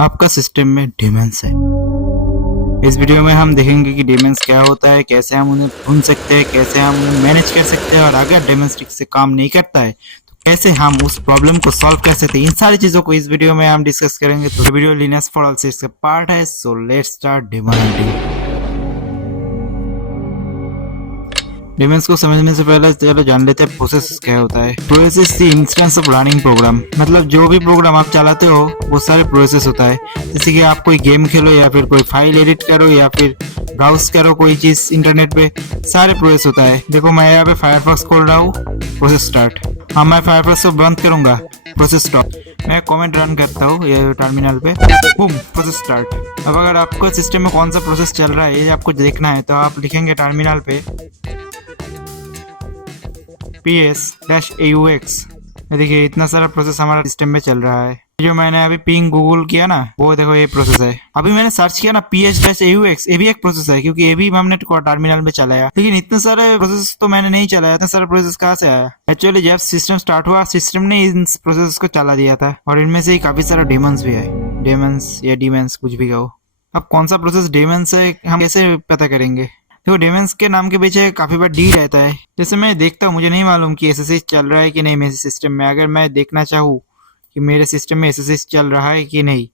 आपका सिस्टम में डेमन्स है। इस वीडियो में हम देखेंगे कि डेमन्स क्या होता है, कैसे हम उन्हें ढूंढ सकते हैं, कैसे हम उन्हें मैनेज कर सकते हैं और अगर डेमन्स ठीक से काम नहीं करता है तो कैसे हम उस प्रॉब्लम को सॉल्व कर सकते हैं। इन सारी चीजों को इस वीडियो में हम डिस्कस करेंगे। तो video Linux for all series का पार्ट है। So let's start daemon hunting. Daemons को समझने से पहले चलो जान लेते हैं प्रोसेस क्या होता है। Process the instance of running program, मतलब जो भी प्रोग्राम आप चलाते हो वो सारे प्रोसेस होता है। जैसे कि आप कोई गेम खेलो या फिर कोई फाइल एडिट करो या फिर ब्राउज करो कोई चीज इंटरनेट पे, सारे प्रोसेस होता है। देखो मैं यहाँ पे फायरफॉक्स खोल रहा हूँ, प्रोसेस स्टार्ट। हाँ मैं फायरफॉक्स को बंद करूंगा, प्रोसेस स्टॉप। मैं कमेंट रन करता हूँ ये टर्मिनल पे, बूम प्रोसेस स्टार्ट। अब अगर आपको सिस्टम में कौन सा प्रोसेस चल रहा है ये आपको देखना है तो आप लिखेंगे टर्मिनल पे ps-aux। देखिए इतना सारा प्रोसेस हमारा सिस्टम में चल रहा है। जो मैंने अभी पिंग गूगल किया ना, वो देखो ये प्रोसेस है। अभी मैंने सर्च किया ना ps-aux, ये भी एक प्रोसेस है क्योंकि ये भी हमने टर्मिनल में चलाया। लेकिन इतने सारे प्रोसेस तो मैंने नहीं चलाया। इतने सारे प्रोसेस कहाँ से आया? एक्चुअली जब सिस्टम स्टार्ट हुआ सिस्टम ने इन प्रोसेस को चला दिया था और इनमें से काफी सारा डेमन्स भी है। डेमन्स या डीमन्स कुछ भी कहो। अब कौन सा प्रोसेस डेमन्स है हम कैसे पता करेंगे? देखो डेमन्स के नाम के पीछे काफी बार डी रहता है। जैसे मैं देखता हूँ, मुझे नहीं मालूम कि एसएसएच चल रहा है कि नहीं मेरे सिस्टम में। अगर मैं देखना चाहूँ कि मेरे सिस्टम में एसएसएच चल रहा है कि नहीं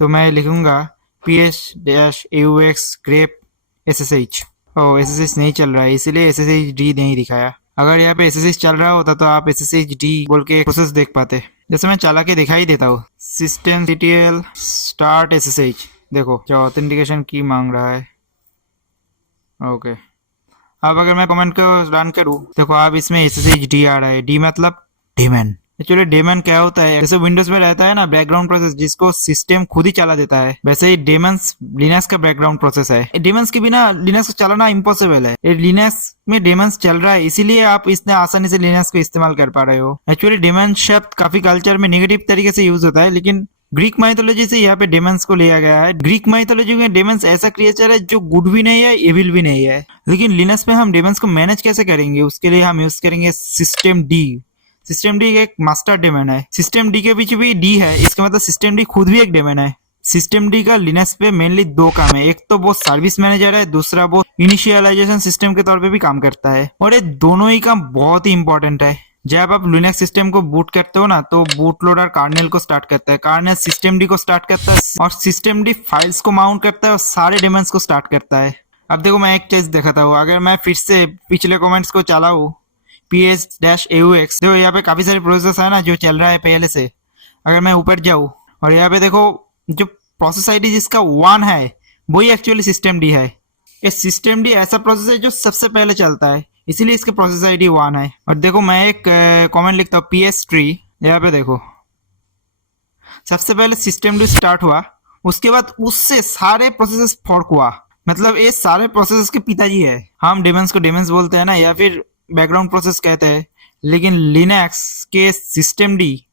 तो मैं लिखूंगा ps-aux grep ssh। ओ एसएसएच नहीं चल रहा है इसलिए एसएसएच डी नहीं दिखाया। अगर यहाँ पे एसएसएच चल रहा होता तो आप एसएसएच डी बोल के प्रोसेस देख पाते। जैसे मैं चला के दिखाई देता हूँ systemctl start ssh। देखो जो ऑथेंटिकेशन की मांग रहा है। ओके अब अगर मैं कमेंट को रन करूँ देखो अब इसमें एसएसएच डी आ रहा है। डी मतलब डेमन। एक्चुअली डेमन क्या होता है? जैसे विंडोज में रहता है ना बैकग्राउंड प्रोसेस जिसको सिस्टम खुद ही चला देता है, वैसे ही डेमन्स लिनक्स का बैकग्राउंड प्रोसेस है। डेमन्स के बिना लिनक्स को चलाना इम्पॉसिबल है। ये लिनक्स में डेमन्स चल रहा है इसीलिए आप इतने आसानी से लिनक्स को इस्तेमाल कर पा रहे हो। एक्चुअली डेमन शब्द काफी कल्चर में निगेटिव तरीके से यूज होता है लेकिन ग्रीक माइथोलॉजी से यहाँ पे डेमन्स को लिया गया है। ग्रीक माइथोलॉजी में डेमन्स ऐसा क्रिएचर है जो गुड भी नहीं है एविल भी नहीं है। लेकिन लिनक्स में हम डेमन्स को मैनेज कैसे करेंगे? उसके लिए हम यूज करेंगे सिस्टम डी। सिस्टम डी एक मास्टर डेमन है। सिस्टम डी के पीछे भी डी है, इसका मतलब सिस्टम डी खुद भी एक डेमन है। सिस्टम डी का लिनक्स पे मेनली दो काम है, एक तो वो सर्विस मैनेजर है, दूसरा वो इनिशियलाइजेशन सिस्टम के तौर पे भी काम करता है। और ये दोनों ही काम बहुत ही इंपॉर्टेंट है। जब आप लिनक्स सिस्टम को बूट करते हो ना तो बूट लोडर कार्नेल को स्टार्ट करता है, कार्नेल सिस्टम डी को स्टार्ट करता है और सिस्टम डी फाइल्स को माउंट करता है और सारे डेमन्स को स्टार्ट करता है। अब देखो मैं एक चीज दिखाता हूँ। अगर मैं फिर से पिछले कमेंट्स को चलाऊँ ps-aux, देखो यहाँ पे काफी सारे प्रोसेस है ना जो चल रहा है पहले से। अगर मैं ऊपर जाऊँ और यहाँ पे देखो जो प्रोसेस आईडी जिसका 1 है वही एक्चुअली सिस्टम डी है। ये सिस्टम डी ऐसा प्रोसेस है जो सबसे पहले चलता है इसीलिए इसके प्रोसेस आईडी 1 है। और देखो मैं एक कमेंट लिखता हूँ ps-tree। यहाँ पे देखो सबसे पहले सिस्टम डी स्टार्ट हुआ, उसके बाद उससे सारे प्रोसेस फॉर्क हुआ। मतलब ये सारे प्रोसेस के पिताजी है। हम डेमन्स को डेमन्स बोलते हैं ना या फिर बैकग्राउंड प्रोसेस कहते हैं, लेकिन लिनक्स के सिस्टम डी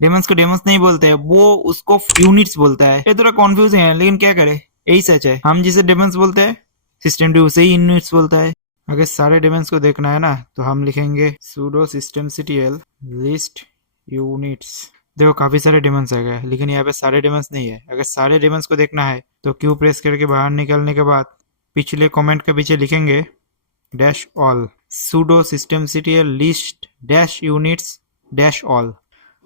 डेमन्स को डेमन्स नहीं बोलते हैं, वो उसको यूनिट्स बोलता है। ये थोड़ा कॉन्फ्यूजिंग है लेकिन क्या करे यही सच है। हम जिसे डेमन्स बोलते हैं सिस्टम डी उसे ही यूनिट्स बोलता है। अगर सारे डेमन्स को देखना है ना तो हम लिखेंगे sudo systemctl list units। देखो काफी सारे डेमन्स आ गए लेकिन यहाँ पे सारे डेमन्स नहीं है। अगर सारे डेमन्स को देखना है तो क्यू प्रेस करके बाहर निकलने के बाद पिछले कमेंट के पीछे लिखेंगे -all sudo systemctl list -units -all।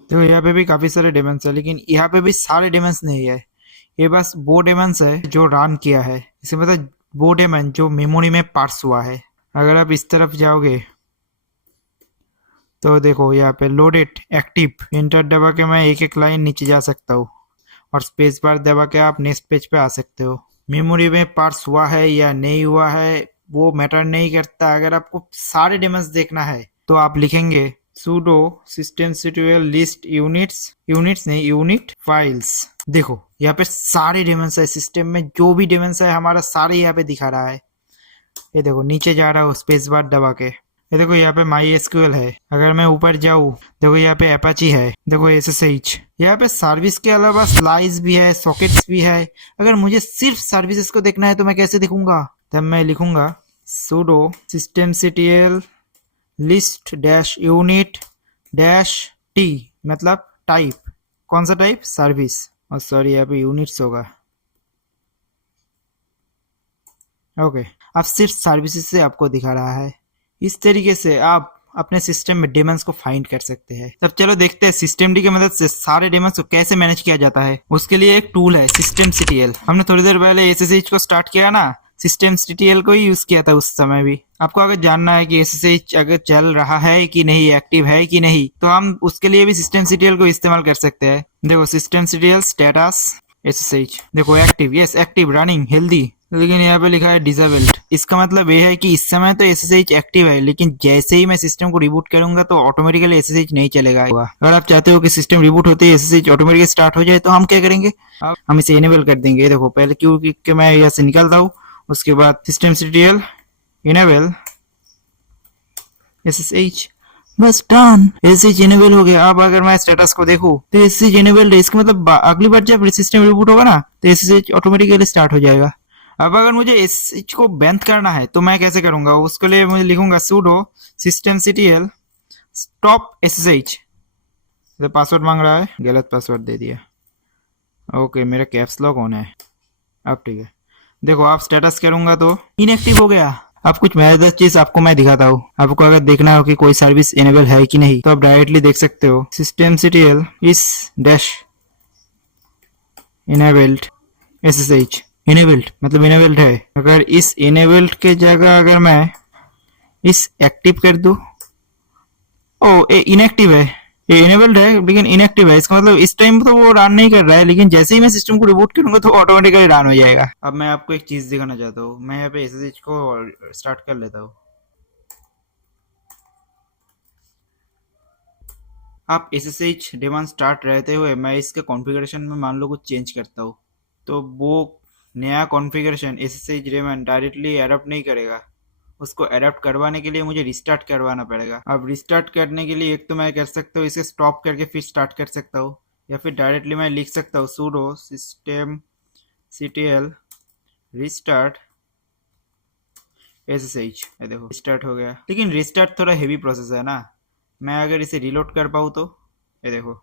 देखो यहाँ पे भी काफी सारे डेमन्स है लेकिन यहाँ पे भी सारे डेमन्स नहीं है। ये बस वो डेमन्स है जो रन किया है, इसे मतलब वो डेमन जो मेमोरी में पार्स हुआ है। अगर आप इस तरफ जाओगे तो देखो यहाँ पे लोडेड एक्टिव, एंटर दबा के मैं एक एक लाइन नीचे जा सकता हूँ और स्पेस बार दबा के आप नेक्स्ट पेज पे आ सकते हो। मेमोरी में पार्स हुआ है या नहीं हुआ है वो मैटर नहीं करता। अगर आपको सारे डेमन्स देखना है तो आप लिखेंगे sudo systemctl list units नहीं unit files। देखो यहाँ पे सारे डेमन्स है, सिस्टम में जो भी डेमन्स है हमारा सारे यहाँ पे दिखा रहा है। ये देखो नीचे जा रहा हूँ स्पेस बार दबा के। ये देखो यहाँ पे MySQL है। अगर मैं ऊपर जाऊँ देखो यहाँ पे Apache है, देखो SSH। यहाँ पे सर्विस के अलावा स्लाइस भी है, सॉकेट्स भी है। अगर मुझे सिर्फ सर्विसेज को देखना है तो मैं कैसे देखूंगा? तब मैं लिखूंगा sudo systemctl list -unit -t, मतलब टाइप। कौन सा टाइप? सर्विस। और सॉरी यहाँ पे यूनिट्स होगा। ओके, अब सिर्फ सर्विसेज से आपको दिखा रहा है। इस तरीके से आप अपने सिस्टम में डेमन्स को फाइंड कर सकते हैं। तब चलो देखते हैं सिस्टम डी की मदद से सारे डेमन्स को कैसे मैनेज किया जाता है। उसके लिए एक टूल है सिस्टम सीटीएल। हमने थोड़ी देर पहले एसएसएच को स्टार्ट किया ना, सिस्टम सीटीएल को ही यूज किया था उस समय भी। आपको अगर जानना है कि एसएसएच अगर चल रहा है कि नहीं, एक्टिव है कि नहीं, तो हम उसके लिए भी सिस्टम सीटीएल को इस्तेमाल कर सकते हैं। देखो सिस्टम सीटीएल स्टेटस एसएसएच, देखो active, yes active, running, healthy, लेकिन यहाँ पे लिखा है डिसेबल्ड। इसका मतलब ये है कि इस समय तो एसएसएच एक्टिव है, लेकिन जैसे ही मैं सिस्टम को रिबूट करूंगा तो ऑटोमेटिकली एसएसएच नहीं चलेगा। अगर आप चाहते हो कि सिस्टम रिबूट होते ही एसएसएच ऑटोमेटिकली स्टार्ट हो जाए तो हम क्या करेंगे, हम इसे इनेबल कर देंगे। देखो पहले क्योंकि मैं यहाँ से निकलता हूँ, उसके बाद सिस्टम सीटीएल इनेबल एसएसएच, बस डन, एसएसएच इनेबल हो गया। अब अगर मैं स्टेटस को देखूं तो एसएसएच इनेबल्ड है। इसका मतलब अगली बार जब सिस्टम रिबूट होगा ना तो एसएसएच ऑटोमेटिकली स्टार्ट हो जाएगा। अब अगर मुझे एसएसएच को बंद करना है तो मैं कैसे करूंगा, उसके लिए मुझे लिखूंगा sudo systemctl stop ssh। तो पासवर्ड मांग रहा है, गलत पासवर्ड दे दिया। ओके, मेरा कैप्स लॉक ऑन है। अब ठीक है, देखो आप स्टेटस करूंगा तो इनएक्टिव हो गया। अब कुछ मजेदार चीज आपको मैं दिखाता हूँ। आपको अगर देखना हो कि कोई सर्विस इनेबल है कि नहीं, तो आप डायरेक्टली देख सकते हो systemctl is dash enabled ssh। Enabled मतलब इनेबल्ड है। अगर इस इनेबल्ड के जगह अगर मैं इस एक्टिव कर दूं, ओ ये इनएक्टिव है, ये इनेबल्ड है लेकिन इनएक्टिव है। इसका मतलब इस टाइम तो वो रन नहीं कर रहा है, लेकिन जैसे ही मैं सिस्टम को रिबूट करूंगा तो ऑटोमेटिकली रन हो जाएगा। अब मैं आपको एक चीज दिखाना चाहता हूँ। मैं यहाँ पे एसएसएच को स्टार्ट कर लेता हूँ। आप एसएसएच डेमन स्टार्ट रहते हुए मैं इसके कॉन्फ़िगरेशन में मान लो कुछ चेंज करता हूँ, तो वो नया configuration SSH daemon directly adopt नहीं करेगा। उसको अडॉप्ट करवाने के लिए मुझे रिस्टार्ट करवाना पड़ेगा। अब रिस्टार्ट करने के लिए एक तो मैं कर सकता हूँ इसे स्टॉप करके फिर स्टार्ट कर सकता हूँ, या फिर डायरेक्टली मैं लिख सकता हूँ sudo systemctl रिस्टार्ट एसएसएच। ये देखो रिस्टार्ट हो गया, लेकिन रिस्टार्ट थोड़ा हेवी प्रोसेस है ना। मैं अगर इसे रिलोड कर पाऊँ तो ये देखो,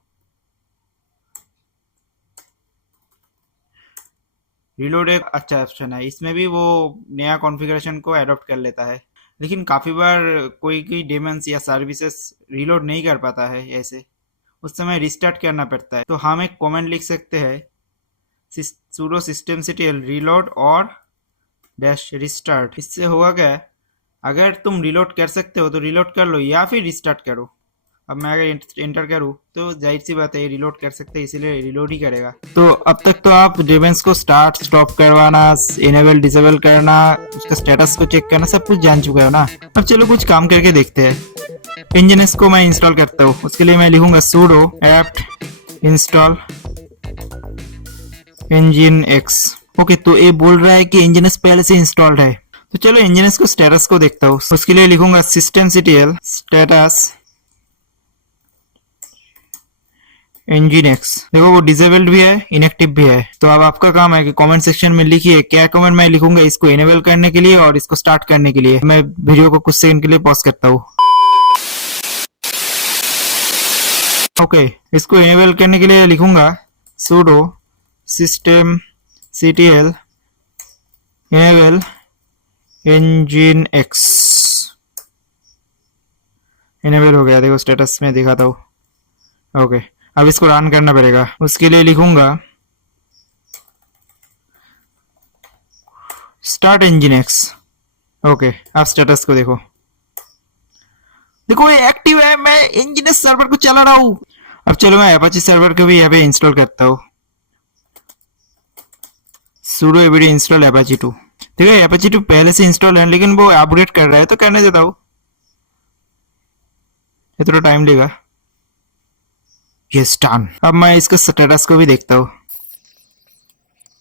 रिलोड एक अच्छा ऑप्शन है। इसमें भी वो नया कॉन्फ़िगरेशन को अडॉप्ट कर लेता है, लेकिन काफ़ी बार कोई डेमन्स या सर्विसेज रिलोड नहीं कर पाता है ऐसे, उस समय रिस्टार्ट करना पड़ता है। तो हम एक कमेंट लिख सकते हैं sudo systemctl reload और डैश रिस्टार्ट। इससे होगा क्या, अगर तुम रिलोड कर सकते हो तो रिलोड कर लो या फिर रिस्टार्ट करो। अब मैं अगर एंटर करूँ तो जाहिर सी बात है रिलोड कर सकते हैं, इसीलिए रिलोड ही करेगा। तो अब तक तो आप डेमन्स को स्टार्ट स्टॉप करवाना, इनेबल डिसेबल करना, उसका स्टेटस को चेक करना सब कुछ जान चुके हो ना। अब चलो कुछ काम करके देखते हैं। इंजनेस को मैं इंस्टॉल करता हूँ। उसके लिए मैं लिखूंगा sudo apt install nginx। Okay, तो ये बोल रहा है कि nginx पहले से इंस्टॉल्ड है। तो चलो nginx को स्टेटस को देखता हूँ। उसके लिए लिखूंगा systemctl status nginx। देखो वो डिसेबल्ड भी है, इनएक्टिव भी है। तो अब आपका काम है कि कमेंट सेक्शन में लिखिए क्या कमेंट मैं लिखूंगा इसको इनेबल करने के लिए और इसको स्टार्ट करने के लिए। मैं वीडियो को कुछ सेकंड के लिए पॉज करता हूँ। ओके, इसको इनेबल करने के लिए लिखूंगा sudo systemctl enable nginx। Enable हो गया, देखो स्टेटस में दिखाता हूँ। ओके, अब इसको रन करना पड़ेगा। उसके लिए लिखूंगा स्टार्ट nginx। ओके, अब स्टेटस को देखो, देखो ये एक्टिव है, मैं nginx सर्वर को चला रहा हूँ। अब चलो मैं अपाचे सर्वर को भी यहाँ पे इंस्टॉल करता हूँ। sudo apt install apache 2। देखो apache 2 पहले से इंस्टॉल है, लेकिन वो अपग्रेड कर रहा है तो करने देता हूँ, ये थोड़ा टाइम लेगा। Yes done. अब मैं इसका स्टेटस को भी देखता हूँ।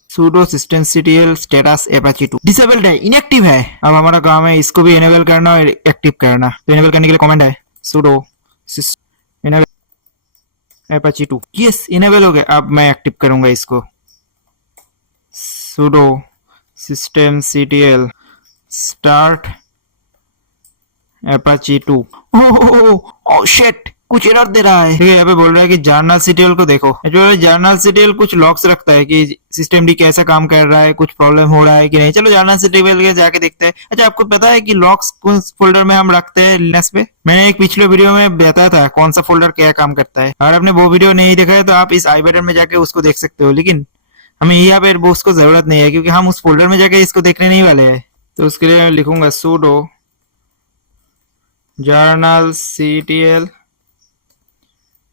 sudo systemctl status apache 2 disabled है, इनएक्टिव है। अब हमारा काम है इसको भी इनेबल करना और एक्टिव करना। तो इनेबल करने के लिए कमांड है sudo enable apache 2। Yes, enable हो गया। अब मैं एक्टिव करूंगा इसको sudo systemctl start apache 2। Oh shit, कुछ एरर दे रहा है। ठीक है, यहाँ पे बोल रहा है कि जर्नल सीटीएल को देखो। एक्चुअली जर्नल सीटीएल कुछ लॉग्स रखता है कि सिस्टम डी कैसा काम कर रहा है, कुछ प्रॉब्लम हो रहा है कि नहीं। चलो जर्नल सीटीएल के जाके देखते हैं। अच्छा, आपको पता है कि लॉग्स कौन फोल्डर में हम रखते हैं लिनक्स पे? मैंने एक पिछले वीडियो में बताया था कौन सा फोल्डर क्या काम करता है। अगर आपने वो वीडियो नहीं देखा है तो आप इस आई बटन में जाके उसको देख सकते हो, लेकिन हमें यहाँ पे वो उसको जरूरत नहीं है क्योंकि हम उस फोल्डर में जाके इसको देखने नहीं वाले हैं। तो उसके लिए मैं लिखूंगा sudo journal ctl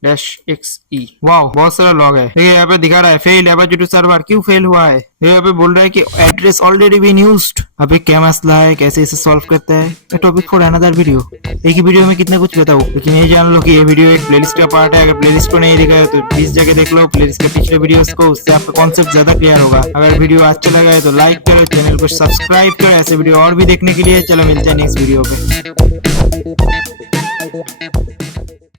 -xe। Wow, बहुत सारा लॉग है। देखिए यहाँ पे दिखा रहा है फेल एबरचूटू सर्वर। क्यों फेल हुआ है? यहाँ पे बोल रहा है कि एड्रेस ऑलरेडी बीन यूज्ड। अबे क्या मसला है, कैसे इसे सॉल्व करता है? Topic for another video. एक ही वीडियो में कितना कुछ बताऊं, लेकिन ये जान लो कि ये वीडियो एक प्लेलिस्ट का पार्ट है। अगर प्लेलिस्ट को नहीं देखा है तो प्लीज जाके देख लो प्लेलिस्ट के पिछले वीडियोस को, उससे आपका कॉन्सेप्ट ज्यादा क्लियर होगा। अगर वीडियो अच्छा लगा है तो लाइक करो, चैनल को सब्सक्राइब करो ऐसे वीडियो और भी देखने के लिए। चलो मिलते हैं नेक्स्ट वीडियो पे।